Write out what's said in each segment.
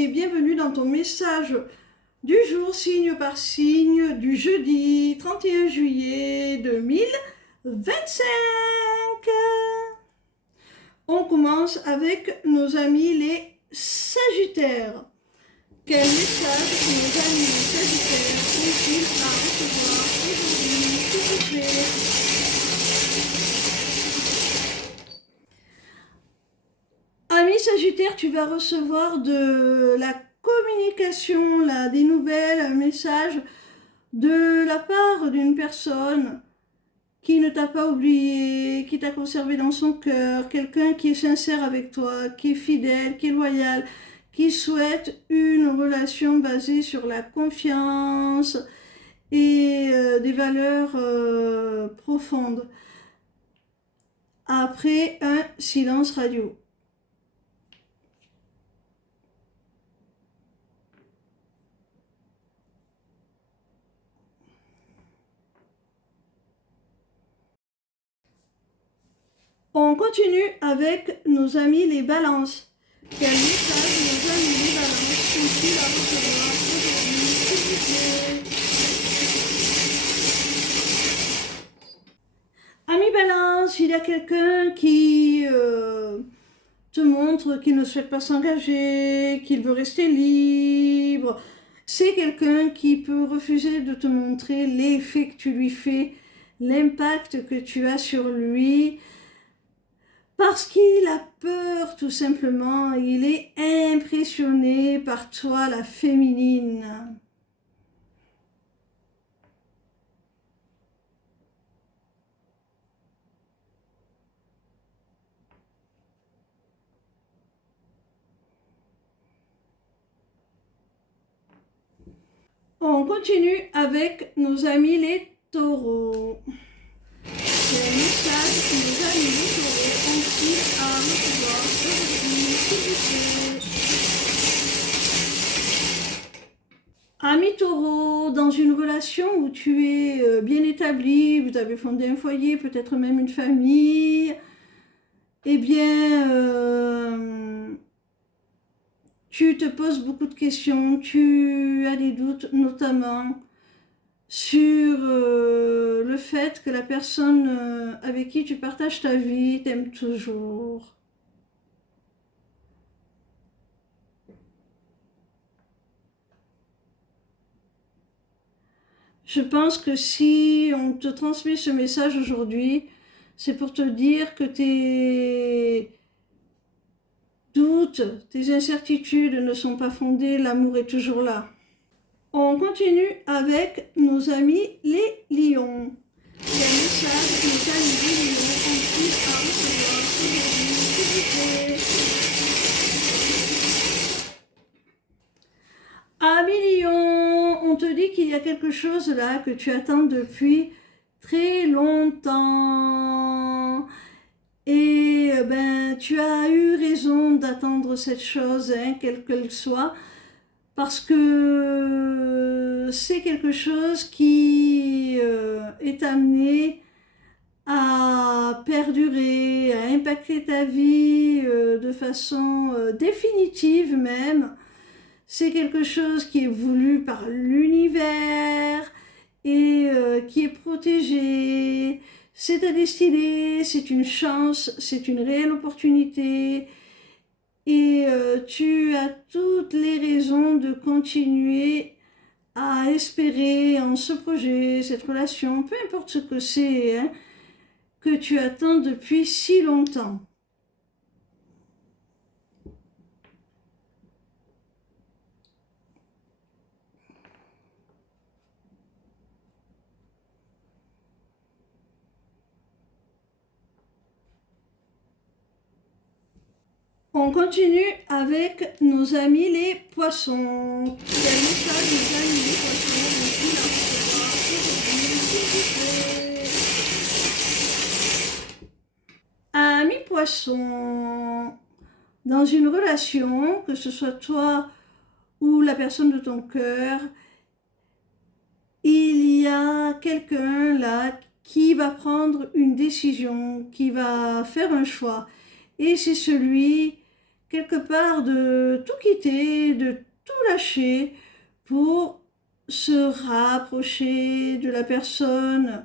et bienvenue dans ton message du jour signe par signe du jeudi 31 juillet 2025. On commence avec nos amis les Sagittaires. Quel message nos amis les Sagittaires ont-ils à recevoir aujourd'hui, s'il vous plaît? Ami Sagittaire, tu vas recevoir de la communication, là, des nouvelles, un message de la part d'une personne qui ne t'a pas oublié, qui t'a conservé dans son cœur, quelqu'un qui est sincère avec toi, qui est fidèle, qui est loyal, qui souhaite une relation basée sur la confiance et des valeurs profondes. Après un silence radio. On continue avec nos amis les balances. Quel message nos amis les balances ont-ils à recevoir aujourd'hui, s'il vous plaît? Ami balance, il y a quelqu'un qui te montre qu'il ne souhaite pas s'engager, qu'il veut rester libre. C'est quelqu'un qui peut refuser de te montrer l'effet que tu lui fais, l'impact que tu as sur lui. Parce qu'il a peur, tout simplement, il est impressionné par toi, la féminine. On continue avec nos amis les taureaux. Quel message nos amis les taureaux ont-ils à recevoir aujourd'hui, s'il vous plaît? Ami taureau, dans une relation où tu es bien établi, vous avez fondé un foyer, peut-être même une famille, eh bien, tu te poses beaucoup de questions, tu as des doutes, notamment sur le fait que la personne avec qui tu partages ta vie t'aime toujours. Je pense que si on te transmet ce message aujourd'hui, c'est pour te dire que tes doutes, tes incertitudes ne sont pas fondées, l'amour est toujours là. On continue avec nos amis les lions. Quel message nos amis les lions ont-ils à recevoir aujourd'hui, s'il vous plaît? Amis lions, on te dit qu'il y a quelque chose là que tu attends depuis très longtemps. Et ben, tu as eu raison d'attendre cette chose, hein, quelle qu'elle soit, parce que c'est quelque chose qui est amené à perdurer, à impacter ta vie de façon définitive même. C'est quelque chose qui est voulu par l'univers et qui est protégé. C'est ta destinée, c'est une chance, c'est une réelle opportunité. Et tu as toutes les raisons de continuer à espérer en ce projet, cette relation, peu importe ce que c'est, hein, que tu attends depuis si longtemps. On continue avec nos amis les poissons. Quel message nos amis les poissons ont-ils à recevoir aujourd'hui, s'il vous plaît? Ami poisson, dans une relation, que ce soit toi ou la personne de ton cœur, il y a quelqu'un là qui va prendre une décision, qui va faire un choix. Et c'est celui quelque part de tout quitter, de tout lâcher pour se rapprocher de la personne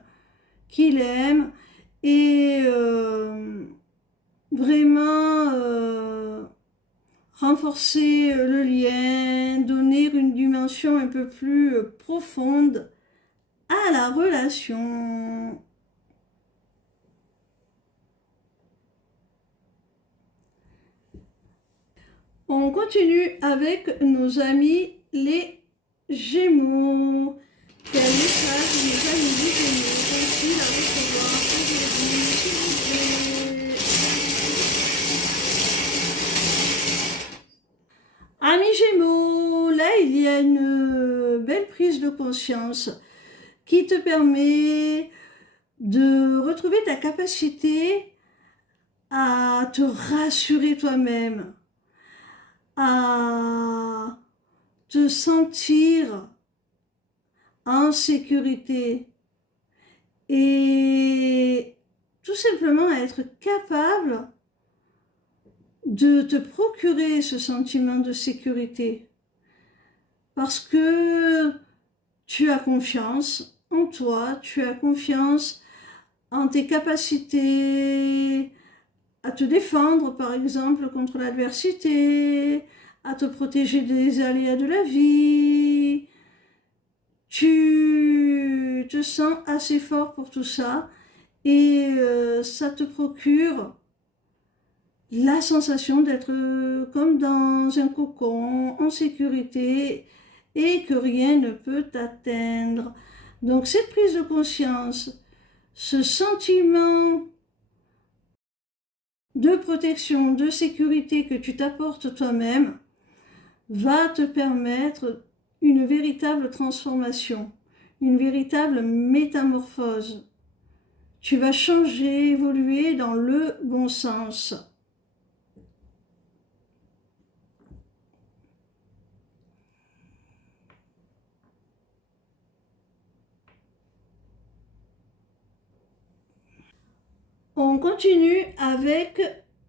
qu'il aime et vraiment renforcer le lien, donner une dimension un peu plus profonde à la relation. On continue avec nos amis les Gémeaux. Quel message nos amis les Gémeaux ont-ils à recevoir aujourd'hui, s'il vous plaît? Amis Gémeaux, là il y a une belle prise de conscience qui te permet de retrouver ta capacité à te rassurer toi-même, à te sentir en sécurité et tout simplement à être capable de te procurer ce sentiment de sécurité parce que tu as confiance en toi, tu as confiance en tes capacités à te défendre, par exemple, contre l'adversité, à te protéger des aléas de la vie. Tu te sens assez fort pour tout ça et ça te procure la sensation d'être comme dans un cocon, en sécurité et que rien ne peut t'atteindre. Donc cette prise de conscience, ce sentiment de protection, de sécurité que tu t'apportes toi-même, va te permettre une véritable transformation, une véritable métamorphose. Tu vas changer, évoluer dans le bon sens. On continue avec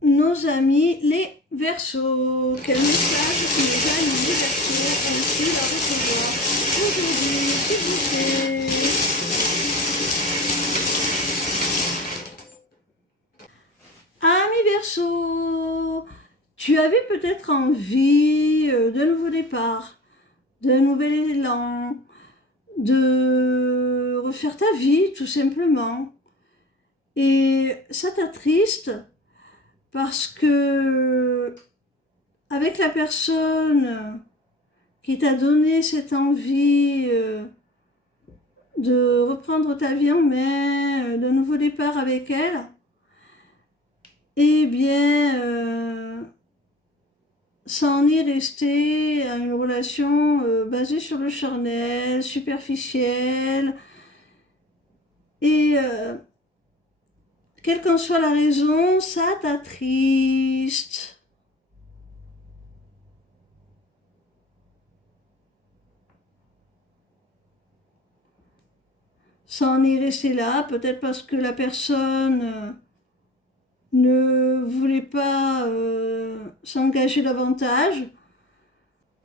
nos amis les Verseaux. Quel message nos amis les Verseaux ont-ils à recevoir aujourd'hui, s'il vous plaît? Amis Verseaux, tu avais peut-être envie d'un nouveau départ, d'un nouvel élan, de refaire ta vie tout simplement. Et ça t'attriste parce que avec la personne qui t'a donné cette envie de reprendre ta vie en main, de nouveau départ avec elle, eh bien, ça en est resté à une relation basée sur le charnel, superficielle, et quelle qu'en soit la raison, ça t'attriste. Ça en est resté là, peut-être parce que la personne ne voulait pas s'engager davantage,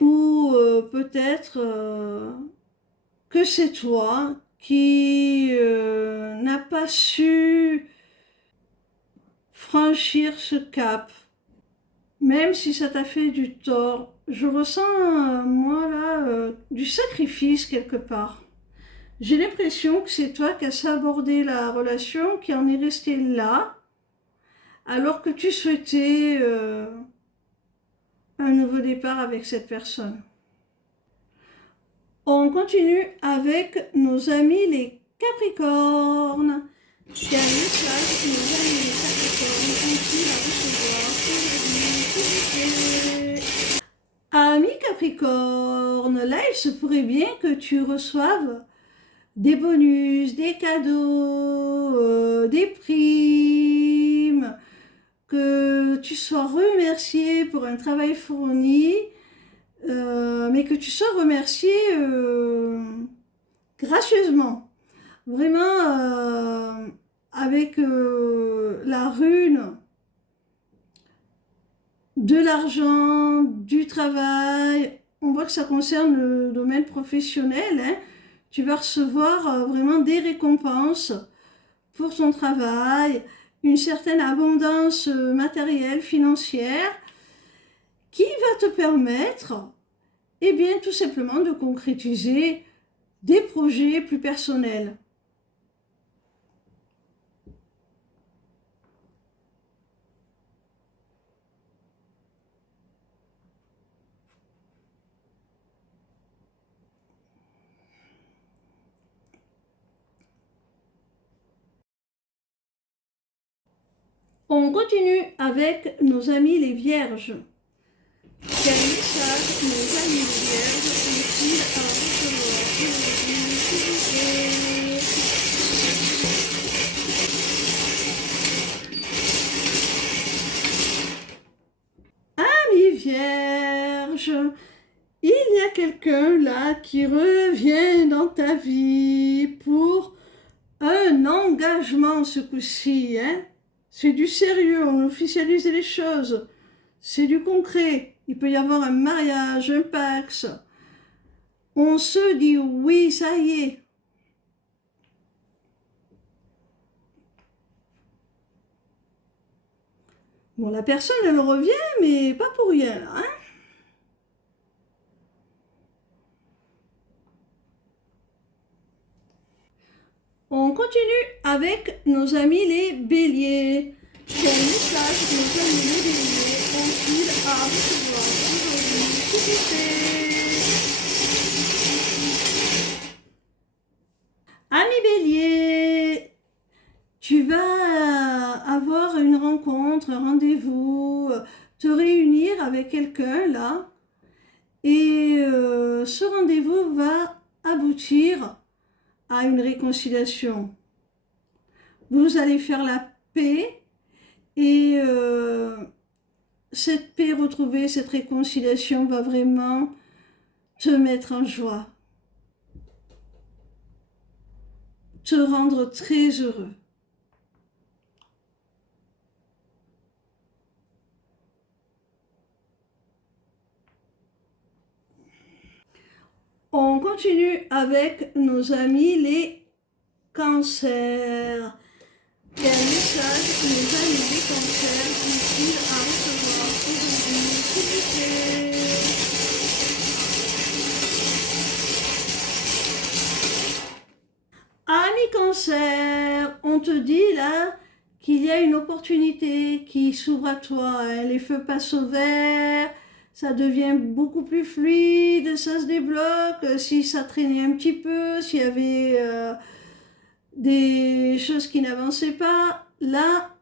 ou peut-être que c'est toi qui n'as pas su franchir ce cap, même si ça t'a fait du tort. Je ressens, moi là, du sacrifice quelque part. J'ai l'impression que c'est toi qui as abordé la relation, qui en est resté là, alors que tu souhaitais un nouveau départ avec cette personne. On continue avec nos amis les Capricornes. Quel message nos amis les Capricornes ont-ils à recevoir aujourd'hui, s'il vous plaît? Amis Capricornes, là il se pourrait bien que tu reçoives des bonus, des cadeaux, des primes, que tu sois remercié pour un travail fourni, mais que tu sois remercié gracieusement. Vraiment, avec la rune de l'argent, du travail. On voit que ça concerne le domaine professionnel, hein. Tu vas recevoir vraiment des récompenses pour ton travail, une certaine abondance matérielle, financière, qui va te permettre, eh bien, tout simplement de concrétiser des projets plus personnels. On continue avec nos amis les vierges. Quel message nos amis les vierges ont-ils à recevoir aujourd'hui, s'il vous plaît? Amis vierges, il y a quelqu'un là qui revient dans ta vie pour un engagement ce coup-ci, hein? C'est du sérieux, on officialise les choses. C'est du concret. Il peut y avoir un mariage, un pax. On se dit oui, ça y est. Bon, la personne, elle revient, mais pas pour rien, là, hein? On continue avec nos amis les béliers. Quel message nos amis les béliers ont-ils à recevoir aujourd'hui, s'il vous plaît? Ami bélier, tu vas avoir une rencontre, un rendez-vous, te réunir avec quelqu'un là, et ce rendez-vous va aboutir à une réconciliation. Vous allez faire la paix et cette paix retrouvée, cette réconciliation va vraiment te mettre en joie, te rendre très heureux. On continue avec nos amis les cancers. Quel message nos amis les cancers ont-ils à recevoir aujourd'hui, s'il vous plaît? Amis cancer, on te dit là qu'il y a une opportunité qui s'ouvre à toi, hein. Les feux passent au vert, ça devient beaucoup plus fluide, ça se débloque. Si ça traînait un petit peu, s'il y avait des choses qui n'avançaient pas, là,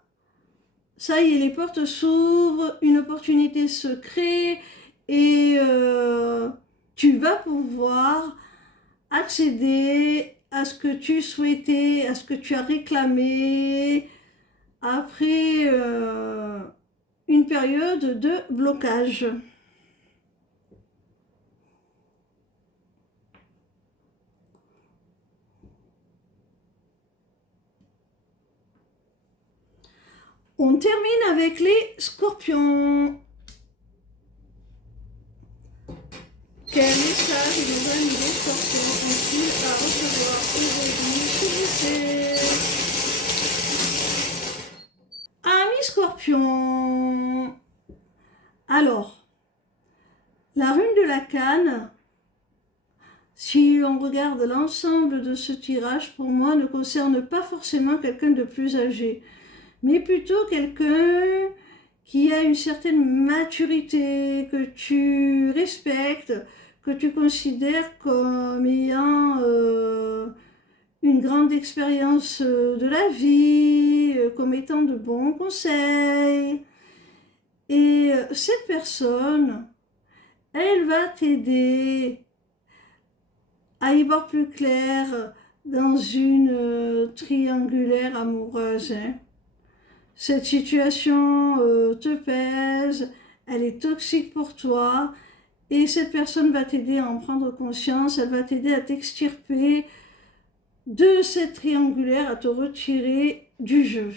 ça y est, les portes s'ouvrent, une opportunité se crée et tu vas pouvoir accéder à ce que tu souhaitais, à ce que tu as réclamé après une période de blocage. On termine avec les scorpions. Quel message nos amis les scorpions ont-ils à recevoir aujourd'hui, s'il vous plaît? Amis scorpions. Alors, la rune de la canne, si on regarde l'ensemble de ce tirage, pour moi, ne concerne pas forcément quelqu'un de plus âgé, mais plutôt quelqu'un qui a une certaine maturité, que tu respectes, que tu considères comme ayant une grande expérience de la vie, comme étant de bons conseils. Et cette personne, elle va t'aider à y voir plus clair dans une triangulaire amoureuse, hein. Cette situation te pèse, elle est toxique pour toi et cette personne va t'aider à en prendre conscience, elle va t'aider à t'extirper de cette triangulaire, à te retirer du jeu.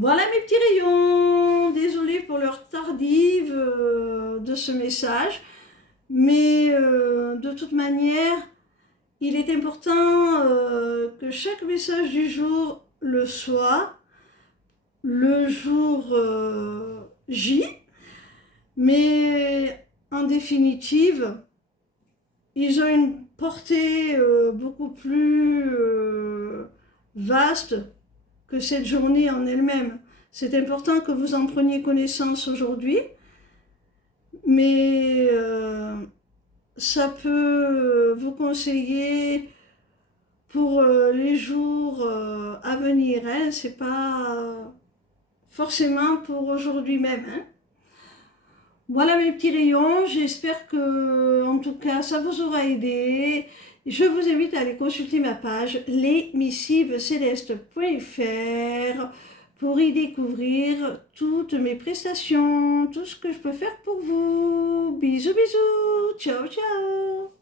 Voilà mes petits rayons. Désolée pour l'heure tardive de ce message. Mais de toute manière, il est important que chaque message du jour le soit, le jour J, mais en définitive, ils ont une portée beaucoup plus vaste que cette journée en elle-même. C'est important que vous en preniez connaissance aujourd'hui, mais ça peut vous conseiller pour les jours à venir, hein. C'est pas forcément pour aujourd'hui même, hein. Voilà mes petits rayons, j'espère que en tout cas ça vous aura aidé. Je vous invite à aller consulter ma page lesmissivescélestes.fr pour y découvrir toutes mes prestations, tout ce que je peux faire pour vous. Bisous bisous, ciao ciao.